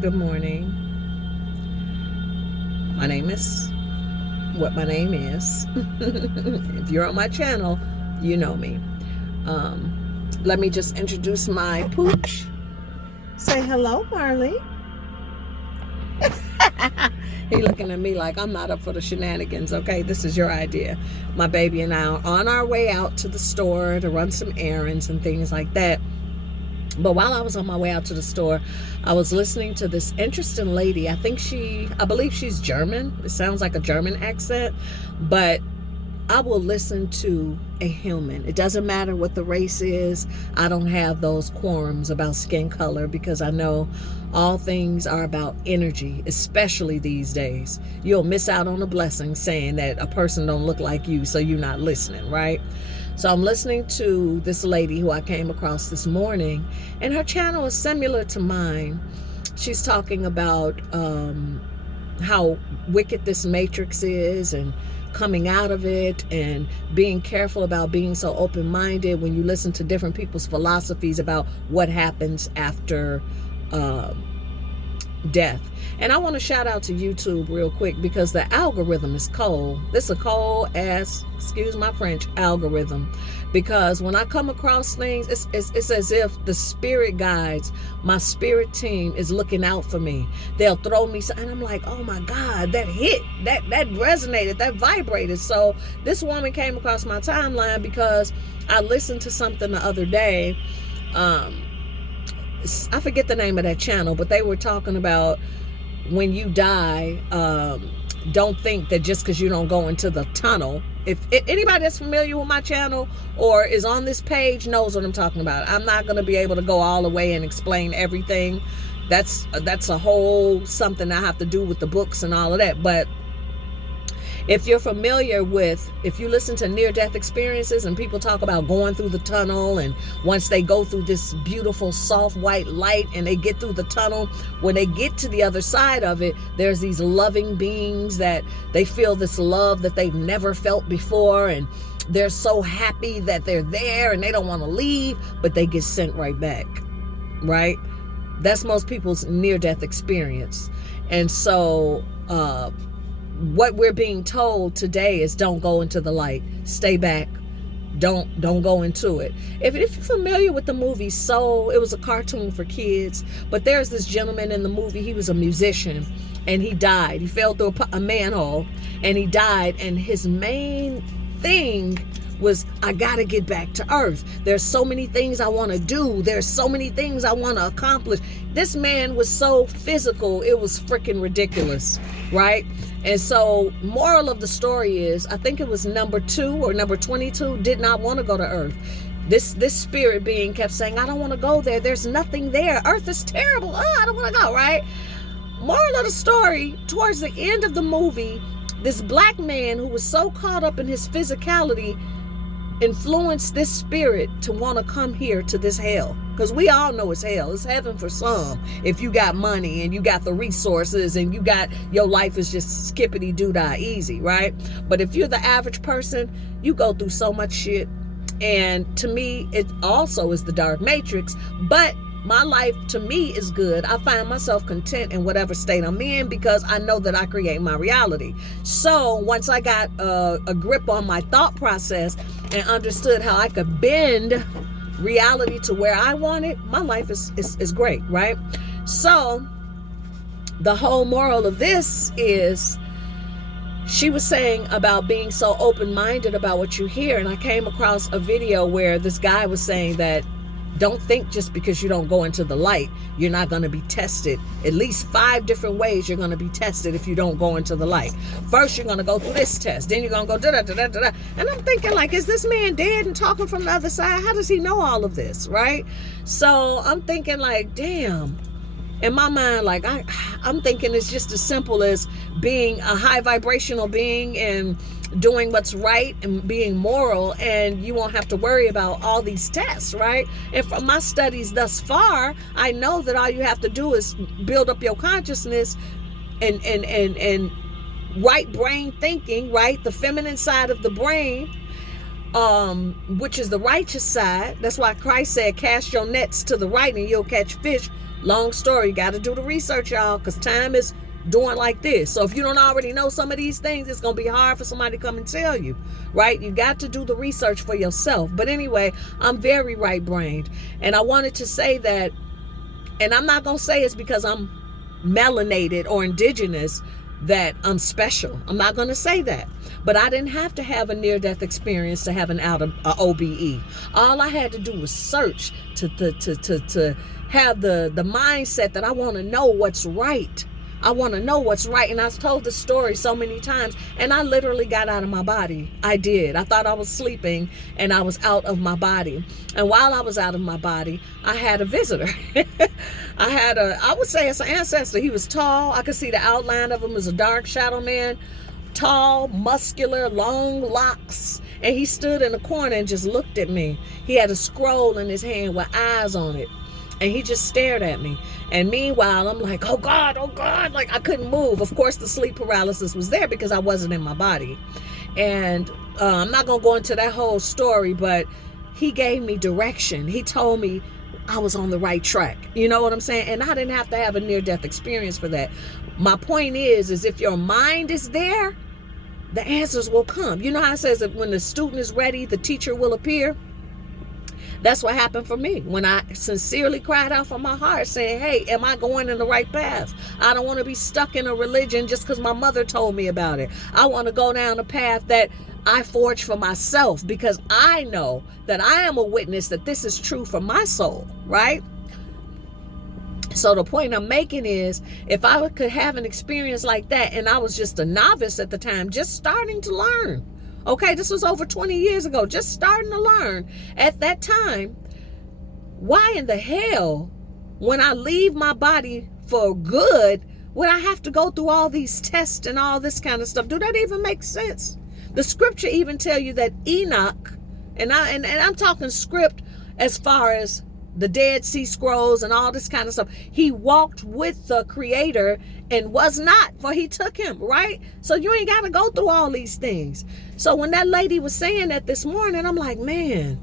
Good morning. My name is what my name is. If you're on my channel, you know me. Let me just introduce my pooch. Say hello, Marley. He looking at me like I'm not up for the shenanigans. Okay, this is your idea. My baby and I are on our way out to the store to run some errands and things like that. But while I was on my way out to the store, I was listening to this interesting lady. I believe she's German. It sounds like a German accent, but I will listen to a human. It doesn't matter what the race is. I don't have those qualms about skin color because I know all things are about energy, especially these days. You'll miss out on a blessing saying that a person don't look like you, so you're not listening, right? So I'm listening to this lady who I came across this morning, and her channel is similar to mine. She's talking about how wicked this matrix is and coming out of it and being careful about being so open-minded when you listen to different people's philosophies about what happens after death. And I want to shout out to YouTube real quick because the algorithm is cold. This is a cold ass, excuse my French, algorithm. Because when I come across things, it's as if the spirit guides, my spirit team is looking out for me. They'll throw me and I'm like, oh my God, that hit, that resonated, that vibrated. So this woman came across my timeline because I listened to something the other day. I forget the name of that channel, but they were talking about when you die, don't think that just because you don't go into the tunnel. If anybody that's familiar with my channel or is on this page knows what I'm talking about. I'm not going to be able to go all the way and explain everything. That's a whole something I have to do with the books and all of that. But if you're familiar with, if you listen to near-death experiences and people talk about going through the tunnel, and once they go through this beautiful soft white light and they get through the tunnel, when they get to the other side of it, there's these loving beings that they feel this love that they've never felt before, and they're so happy that they're there and they don't want to leave, but they get sent right back, right? That's most people's near-death experience. And so, what we're being told today is don't go into the light. Stay back. Don't go into it. If you're familiar with the movie Soul, it was a cartoon for kids. But there's this gentleman in the movie. He was a musician and he died. He fell through a manhole and he died. And his main thing was, I gotta get back to earth. There's so many things I want to do. There's so many things I want to accomplish. This man was so physical, it was freaking ridiculous, right? And so moral of the story is, I think it was number 2 or number 22 did not want to go to earth. This spirit being kept saying, I don't want to go there. There's nothing there. Earth is terrible. Oh, I don't want to go, right? Moral of the story, towards the end of the movie, this black man who was so caught up in his physicality influence this spirit to want to come here to this hell, because we all know it's hell. It's heaven for some if you got money and you got the resources and you got, your life is just skippity doo dah easy, right? But if you're the average person, you go through so much shit. And to me, it also is the dark matrix, but my life to me is good. I find myself content in whatever state I'm in because I know that I create my reality. So once I got a grip on my thought process and understood how I could bend reality to where I want it, my life is great, right? So the whole moral of this is, she was saying about being so open-minded about what you hear. And I came across a video where this guy was saying that don't think just because you don't go into the light, you're not going to be tested. At least 5 different ways you're going to be tested if you don't go into the light. First, you're going to go through this test. Then you're going to go da-da-da-da-da-da. And I'm thinking, like, is this man dead and talking from the other side? How does he know all of this, right? So I'm thinking, like, damn. In my mind, like, I'm thinking it's just as simple as being a high vibrational being and doing what's right and being moral, and you won't have to worry about all these tests, right? And from my studies thus far, I know that all you have to do is build up your consciousness and right brain thinking, right? The feminine side of the brain, which is the righteous side. That's why Christ said, cast your nets to the right and you'll catch fish. Long story. You got to do the research, y'all, because time is doing like this. So if you don't already know some of these things, it's going to be hard for somebody to come and tell you, right? You got to do the research for yourself. But anyway, I'm very right-brained. And I wanted to say that, and I'm not going to say it's because I'm melanated or indigenous that I'm special. I'm not going to say that. But I didn't have to have a near-death experience to have an OBE. All I had to do was search to have the mindset that I want to know what's right. I want to know what's right. And I've told the story so many times, and I literally got out of my body. I did. I thought I was sleeping and I was out of my body. And while I was out of my body, I had a visitor. I would say it's an ancestor. He was tall. I could see the outline of him as a dark shadow man, tall, muscular, long locks. And he stood in the corner and just looked at me. He had a scroll in his hand with eyes on it. And he just stared at me. And meanwhile, I'm like, oh God. Like I couldn't move. Of course, the sleep paralysis was there because I wasn't in my body. And I'm not going to go into that whole story, but he gave me direction. He told me I was on the right track. You know what I'm saying? And I didn't have to have a near-death experience for that. My point is if your mind is there, the answers will come. You know how it says that when the student is ready, the teacher will appear? That's what happened for me when I sincerely cried out from my heart saying, hey, am I going in the right path? I don't want to be stuck in a religion just because my mother told me about it. I want to go down a path that I forge for myself because I know that I am a witness that this is true for my soul, right? So the point I'm making is if I could have an experience like that and I was just a novice at the time, just starting to learn. Okay, this was over 20 years ago, just starting to learn at that time. Why in the hell, when I leave my body for good, would I have to go through all these tests and all this kind of stuff? Do that even make sense? The scripture even tell you that Enoch, and I'm talking script as far as the Dead Sea Scrolls and all this kind of stuff. He walked with the Creator and was not, for he took him, right? So you ain't got to go through all these things. So when that lady was saying that this morning, I'm like, man,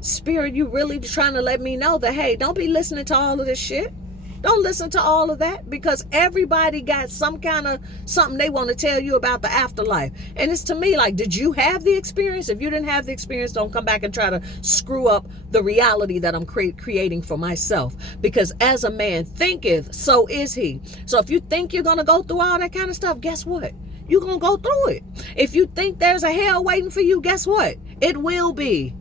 Spirit, you really trying to let me know that, hey, don't be listening to all of this shit. Don't listen to all of that because everybody got some kind of something they want to tell you about the afterlife. And it's to me like, did you have the experience? If you didn't have the experience, don't come back and try to screw up the reality that I'm creating for myself. Because as a man thinketh, so is he. So if you think you're going to go through all that kind of stuff, guess what? You're going to go through it. If you think there's a hell waiting for you, guess what? It will be.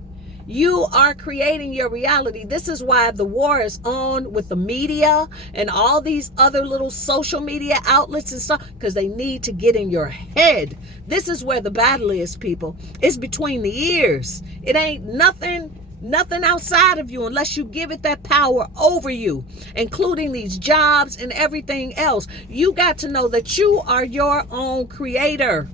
You are creating your reality. This is why the war is on with the media and all these other little social media outlets and stuff, because they need to get in your head. This is where the battle is, people. It's between the ears. It ain't nothing outside of you unless you give it that power over you, including these jobs and everything else. You got to know that you are your own creator.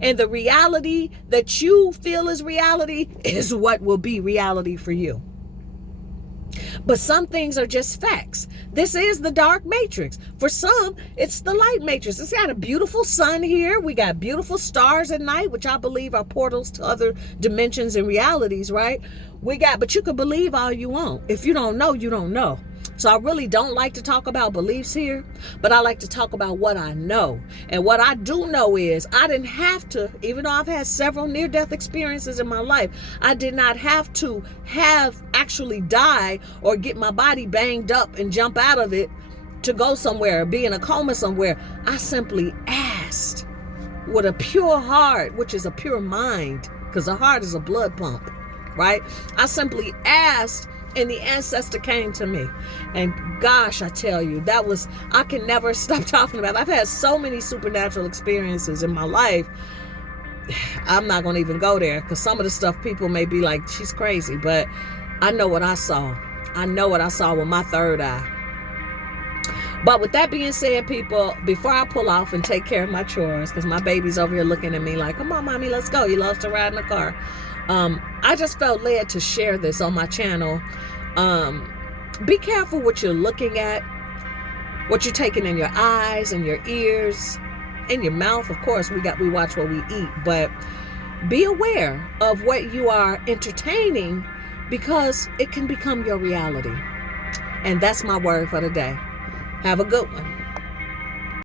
And the reality that you feel is reality is what will be reality for you. But some things are just facts. This is the dark matrix. For some, it's the light matrix. It's got a beautiful sun here. We got beautiful stars at night, which I believe are portals to other dimensions and realities, right? But you can believe all you want. If you don't know, you don't know. So I really don't like to talk about beliefs here, but I like to talk about what I know. And what I do know is I didn't have to, even though I've had several near-death experiences in my life, I did not have to actually die or get my body banged up and jump out of it to go somewhere or be in a coma somewhere. I simply asked with a pure heart, which is a pure mind, because the heart is a blood pump, right? I simply asked, and the ancestor came to me. And gosh, I tell you, I can never stop talking about it. I've had so many supernatural experiences in my life. I'm not going to even go there because some of the stuff people may be like, she's crazy. But I know what I saw. I know what I saw with my third eye. But with that being said, people, before I pull off and take care of my chores, because my baby's over here looking at me like, come on, mommy, let's go. He loves to ride in the car. I just felt led to share this on my channel. Be careful what you're looking at, what you're taking in your eyes and your ears, in your mouth. Of course, we watch what we eat, but be aware of what you are entertaining, because it can become your reality. And that's my word for the day. Have a good one.